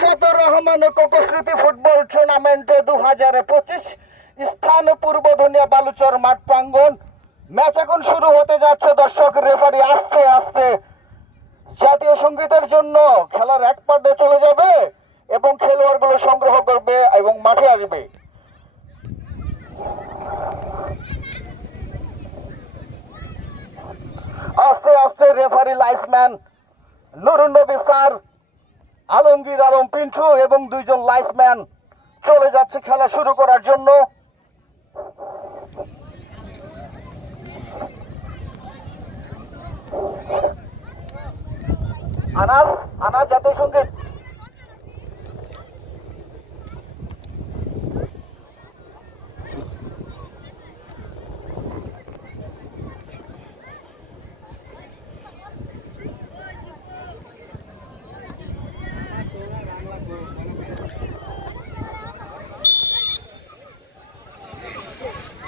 Lutfur Rahman cocoa স্মৃতি football tournament 2025 স্থান পূর্ব ধনিয়া বালুচর মাঠ প্রাঙ্গণ। ম্যাচ এখন শুরু হতে যাচ্ছে। দর্শক, রেফারি আস্তে আস্তে জাতীয় সঙ্গীতের জন্য খেলার এক পার্টে চলে যাবে এবং খেলোয়াড়গুলো সংগ্রহ করবে এবং মাঠে আসবে। আস্তে আস্তে রেফারি লাইসম্যান নুরুন নবী স্যার, আলমগীর আলম পিন্টু এবং দুইজন লাইসম্যান চলে যাচ্ছে খেলা শুরু করার জন্য। আনাজ আনাজ জাতীয় সঙ্গীত।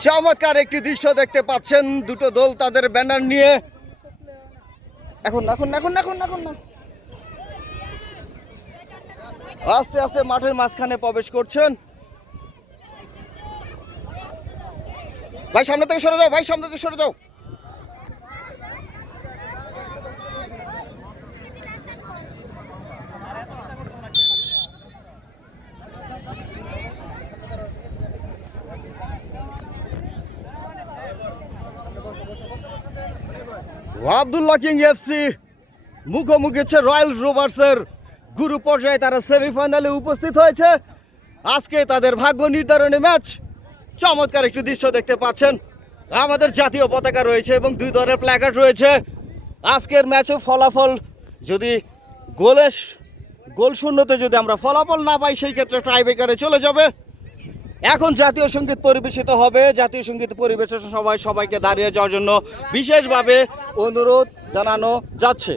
চমৎকার একটি দৃশ্য দেখতে পাচ্ছেন, দুটো দল তাদের ব্যানার নিয়ে এখন এখন এখন এখন এখন না আস্তে আস্তে মাঠের মাঝখানে প্রবেশ করছেন। ভাই সামনে থেকে সরে যাও, ভাই সামনে থেকে সরে যাও। আব্দুল্লাহ কিং এফসি মুখোমুখি হচ্ছে রয়্যাল রোভার্সের। গুরু পর্যায়ে তারা সেমিফাইনালে উপস্থিত হয়েছে। আজকে তাদের ভাগ্য নির্ধারণী ম্যাচ। চমৎকার একটি দৃশ্য দেখতে পাচ্ছেন, আমাদের জাতীয় পতাকা রয়েছে এবং দুই দলের প্ল্যাকার্ড রয়েছে। আজকের ম্যাচে ফলাফল যদি গোল শূন্যতে যদি আমরা ফলাফল না পাই, সেই ক্ষেত্রে টাইব্রেকারে চলে যাবে। এখন জাতীয় সঙ্গীত পরিবেশিত হবে। জাতীয় সঙ্গীত পরিবেশনের সবাইকে দাঁড়িয়ে যাওয়ার জন্য বিশেষভাবে অনুরোধ জানানো যাচ্ছে।